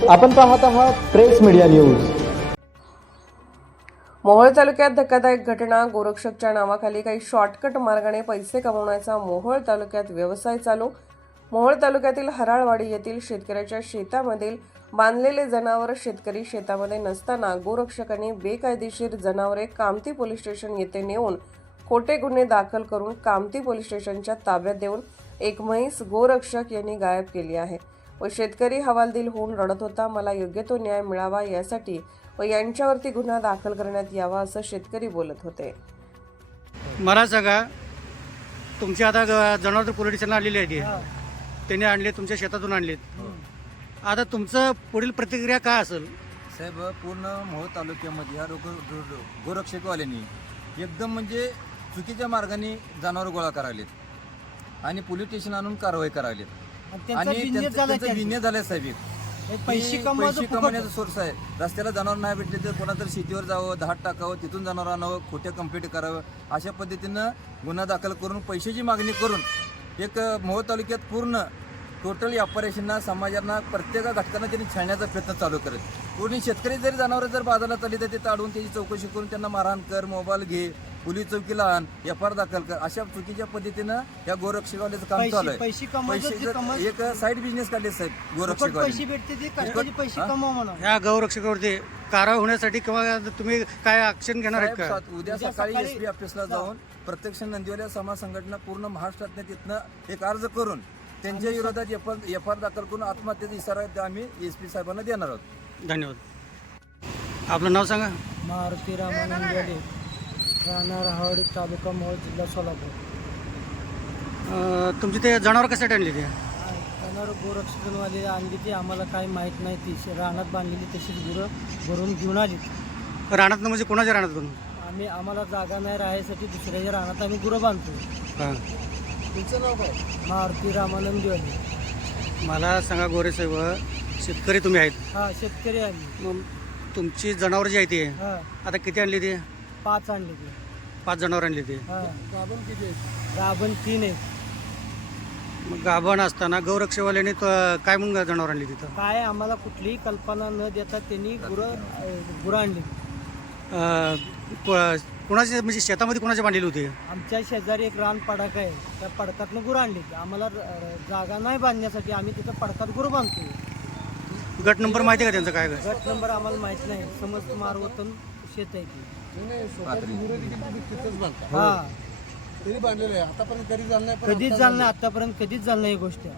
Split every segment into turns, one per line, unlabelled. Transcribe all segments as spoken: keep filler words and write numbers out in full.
आपण पाहत आहात प्रेस मीडिया न्यूज।
मोहोळ तालुक्यात धक्कादायक घटना। गोरक्षकच्या नावाखाली काही शॉर्टकट मार्गाने पैसे कमवण्याचा मोहोळ तालुक्यात व्यवसाय चालू। मोहोळ तालुक्यातील हराळवाडी येथील शेतकऱ्याच्या शेतामधील बांधलेले जनावर शेतकरी शेतामध्ये नसताना गोरक्षकांनी बेकायदेशीर जनावरे कामती पोलीस स्टेशन येथे नेऊन खोटे गुन्हे दाखल करून कामती पोलीस स्टेशनच्या ताब्यात देऊन एक म्हैस गोरक्षक यांनी गायब केली आहे व शेतकरी हवालदिल होऊन रडत होता। मला योग्य तो न्याय मिळावा यासाठी व यांच्यावरती गुन्हा दाखल करण्यात यावा असं शेतकरी बोलत होते।
मला सांगा, तुमची आता जनावर पोलीस स्टेशनला आणलेली आहे, त्यांनी आणले, तुमच्या शेतातून आणलेत, आता तुमचं पुढील प्रतिक्रिया काय असेल?
साहेब, पूर्ण मोहोळ तालुक्यामध्ये ह्या लोक गोरक्षकवाल्यांनी एकदम म्हणजे चुकीच्या मार्गाने जनावर गोळा करायलेत आणि पोलीस स्टेशन आणून कारवाई करायलेत आणि त्यांचं विनय झालंय साहेब। पैसे कमवण्याचा सोर्स आहे। रस्त्याला जनावर नाही भेटले तर कोणातरी शेतीवर जावं, धाड टाकावं, तिथून जनावर आणावं, खोट्या कंप्लेंट करावं, अशा पद्धतीनं गुन्हा दाखल करून पैशाची मागणी करून एक मोहोळ तालुक्यात पूर्ण टोटल व्यापाऱ्यांना, समाजांना, प्रत्येक घटकांना त्यांनी छळण्याचा प्रयत्न चालू करत। कोणी शेतकरी जरी जनावर जर बाजारात चालली तर ते ताडून त्याची चौकशी करून त्यांना मारहाण कर, मोबाईल घे, पोलीस चौकीला आण, एफ आय आर दाखल कर, अशा चुकीच्या पद्धतीनं या गोरक्षकवाल्याचं काम चालू आहे। पैसे एक साईड बिझनेस काढले साहेब गोरक्षकवाले।
या गौरक्षकावरती कारवाई होण्यासाठी किंवा तुम्ही काय ऍक्शन घेणार आहे का?
उद्या सकाळी एस पी ऑफिसला जाऊन प्रत्यक्ष नंदीवाल्या समाज संघटना पूर्ण महाराष्ट्रात तिथनं एक अर्ज करून त्यांच्या विरोधात एफ आय आर दाखल करून आत्महत्येचा इशारा आम्ही एस पी साहेबांना देणार आहोत।
धन्यवाद। आपलं नाव सांगा।
मारुती रामानंदवाले, राहणार हवाडी, तालुका मोहोळ, जिल्हा सोलापूर।
तुमची ते जनावर कशासाठी आणली ते?
जनावर गोरक्षकवाले आणली ती आम्हाला काही माहीत नाही, ती रानात बांधलेली तशीच गुरं भरून घेऊन आली।
रानात म्हणजे कोणाच्या रानात करून?
आम्ही आम्हाला जागा नाही राहायसाठी दुसऱ्याच्या रानात आम्ही गुरं बांधतो।
हां,
तुमचं नाव काय? मारुती रामानंदवाले।
मला सांगा गोरे साहेब, शेतकरी तुम्ही आहेत?
हा, शेतकरी आम्ही।
मग तुमची जनावर जी आहे ती
हा,
आता किती आणली ती?
पाच आणली ती।
पाच जनावर आणली ती।
हा, गाभण किती आहेत? गाभण तीन आहेत।
मग गाभण असताना गौरक्षवाल्याने काय मग जनावर आणली तिथं?
काय आम्हाला कुठलीही कल्पना न देता त्यांनी गुरं गुरं आणली।
कोणाच्या म्हणजे शेतामध्ये कोणाच्या बांधलेली होती?
आमच्या शेजारी एक रान पडक आहे, त्या पडकातनं गुरं आणली। आम्हाला जागा नाही बांधण्यासाठी आम्ही तिथं पडकात गुरं बांधतो।
गट नंबर माहिती आहे का त्यांचा? काय
गट नंबर आम्हाला माहित नाही, समज मारवतून शेत आहे ती। हा, कधीच झालं नाही, आतापर्यंत कधीच झालं नाही ही गोष्ट।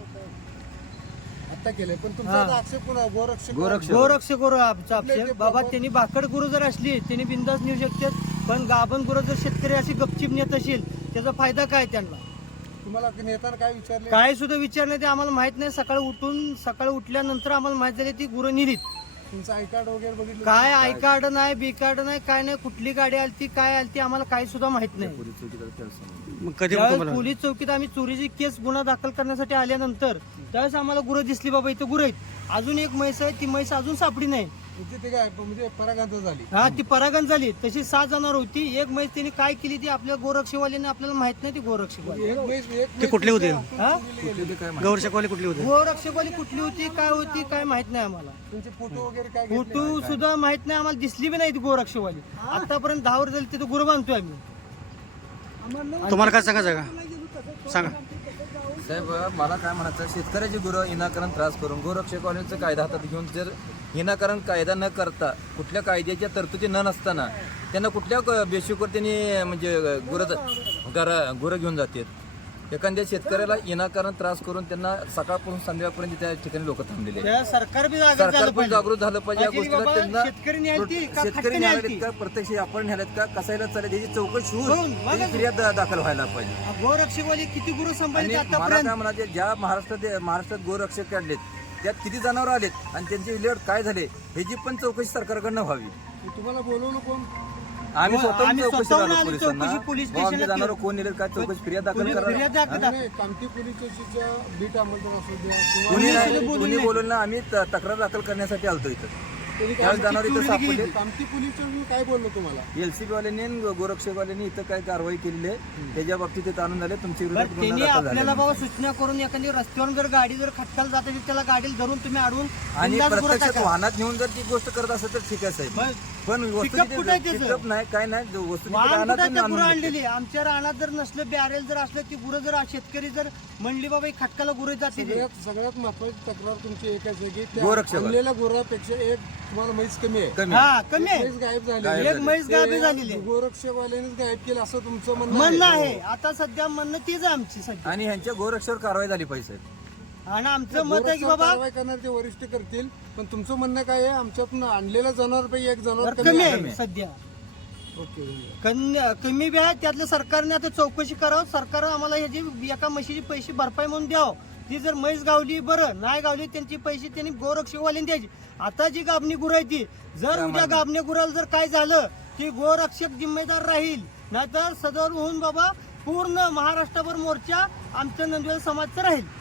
गोरक्षक गुरु आमचा आक्षेप बाबा, त्यांनी भाकड गुरु जर असली त्यांनी बिंदास नेऊ शकतात, पण गाभण गुरु जर शेतकरी अशी गपचिप नेत असेल त्याचा फायदा काय त्यांना?
तुम्हाला नेताना काय विचारले?
काय सुद्धा विचारलं ते आम्हाला माहित नाही। सकाळी उठून सकाळी उठल्यानंतर आम्हाला माहित झाली ती गुरं निलीत।
तुमचं आय कार्ड वगैरे बघितलं?
काय आय कार्ड नाही, बी कार्ड नाही, काय नाही, कुठली गाडी आलती, काय आलती, आम्हाला काही सुद्धा माहित नाही।
मग कधी
ज्यावेळेस पोलीस चौकीत आम्ही चोरीची केस गुन्हा दाखल करण्यासाठी आल्यानंतर त्यावेळेस आम्हाला गुरं दिसली, बाबा इथं गुरं आहेत। अजून एक म्हैस आहे, ती म्हैस अजून सापडी नाही।
ते काय म्हणजे परागंद झाली?
हा, ती परागण झाली। तशी सहा जनावर होती, एक म्हैस तिने काय केली ती आपल्या गोरक्षवाल्याने आपल्याला माहित नाही। ती गोरक्षवाली
एक म्हैस एक
ते कुठले होते?
हा,
गौरक्षकवाले कुठले होते?
गोरक्षवाली कुठली होती, काय होती, काय माहित नाही आम्हाला।
तुमचे फोटो वगैरे काय
फोटो सुद्धा माहित नाही आम्हाला, दिसली बी नाही ती गोरक्षवाली। आतापर्यंत दहा वर झाली तिथं गुरं बांधतोय आम्ही।
तुम्हाला काय सांगा सांगा सांगा
साहेब, मला काय म्हणायचं, शेतकऱ्याची गुरं विनाकारण त्रास करून गोरक्षकवाल्यांचा कायदा हातात घेऊन जर विनाकारण कायदा न करता, कुठल्या कायद्याच्या तरतुदी न नसताना त्यांना कुठल्या बेशुकर त्यांनी म्हणजे गुरं घरा गुरं घेऊन जातात। एखाद्या शेतकऱ्याला विनाकारण त्रास करून त्यांना सकाळपासून संध्याकाळपर्यंत त्या ठिकाणी लोक थांबलेले आहेत।
सरकार बी
सरकार पण जागृत झालं पाहिजे या गोष्टीला। त्यांना
शेतकरी न्यायची का
शेतकरी
खटकं
न्यायालयात
न्यायची?
का प्रत्यक्ष आपण न्यायालयात का कसायला चालेल याची चौकशी
होऊन
होऊन
बघा.
त्याची फिर्याद दाखल व्हायला पाहिजे।
गोरक्षवाली किती गुरु
आणि
सांभाळते
मला
आतापर्यंत?
काय म्हणायचे, ज्या महाराष्ट्रात महाराष्ट्रात गोरक्षक काढलेत त्यात किती जनावर आलेत आणि त्यांचे विल्हेवाट काय झाले ह्याची पण चौकशी सरकारकडनं व्हावी।
तुम्हाला बोलवलं कोण?
आम्ही स्वतः
आम्ही
चौकशी
स्वतःहून
झालो
आली
पोलिसांना,
चौकशी पोलीस
बुवा, आमचे
स्टेशनला
जनावर कोण नेले काय चौकशी फिर्याद दाखल
फिर्याद
करा।
दाखल-
नाही, कामठी पोलीस स्टेशनच्या बीट अंमलदार असू द्या
कोणी
किंवा
नाही, कोणी बोलून ना आम्ही त- तक्रार दाखल करण्यासाठी आलतो इथं।
त्यांनी काय
त्यावेळेस जनावर इथं
चोरी केली.
सापडले.
कामठी पोलीस काय बोललो तुम्हाला
एलसीबी वाल्यांनी आणि गोरक्षकवाल्यांनी इथं काय कारवाई केलेली आहे त्याच्या बाबतीत ते आणून झाले तुमच्या
पण
विरोधात
त्यांनी
गुन्हा दाखल
आपल्याला
झालेला
बाबा
आहे.
सूचना करून एखादी रस्त्यावर जर गाडी जर खटकाला जात असेल त्याला गाडीला धरून तुम्ही अडवून
आणि
बिनधास्त गुन्हा
प्रत्यक्षात
टाका.
वाहनात नेऊन जर ती गोष्ट करत असेल तर ठीक आहे साहेब.
मग
पण
पिकअप कुठं आहे त्याचं?
पिकअप नाही काय नाही वस्तू
वाहन कुठं
रानातून
त्या
आणून
गुरं
देते.
आणलेली आमच्या रानात जर नसलं बॅरेल जर असलं ती गुरं जर शेतकरी जर म्हणली बाबा ही खटकाला गुरं जाते
सगळ्यात सगळ्यात महत्वाची तक्रार तुमची एकच आहे की त्या
गोरक्षक.
आणलेल्या गुरापेक्षा एक तुम्हाला म्हैस कमी आहे.
कमी
हा कमी आहे
म्हैस गायब झाली
गायब
एक म्हैस गायब झालेली आहे.
गोरक्षकवाल्यांनीच गायब केलं असं तुमचं म्हणणं
म्हणणं
आहे.
आहे आता सध्या म्हणणं तीच आहे आमची सध्या
आणि ह्यांच्या गोरक्षावर कारवाई झाली पाहिजे.
आणि आमचं मत आहे की
गोरक्षक
बाबा
कारवाई करणार ते वरिष्ठ करतील पण तुमचं म्हणणं काय आहे आमच्यातून आणलेल्या जनावरपैकी एक जनावर
जर
कमी
कमी
आहे.
आहे सध्या
ओके
कन्या- कमी बी आहे त्यातलं सरकारने आता चौकशी करावं सरकार आम्हाला ह्याची एका म्हशीची पैसे भरपाई म्हणून द्यावं ती जर म्हैस गावली बरं नाही गावली त्यांची पैसे त्यांनी गोरक्षकवाल्यांनी द्यायची आता जी गाबणी गुरं आहे ती जर उद्या गाबणी गुराला जर काय झालं की गोरक्षक जिम्मेदार राहील नाहीतर सदर होऊन बाबा पूर्ण महाराष्ट्रभर मोर्चा आमच्या नंदवेल समाजचा राहील.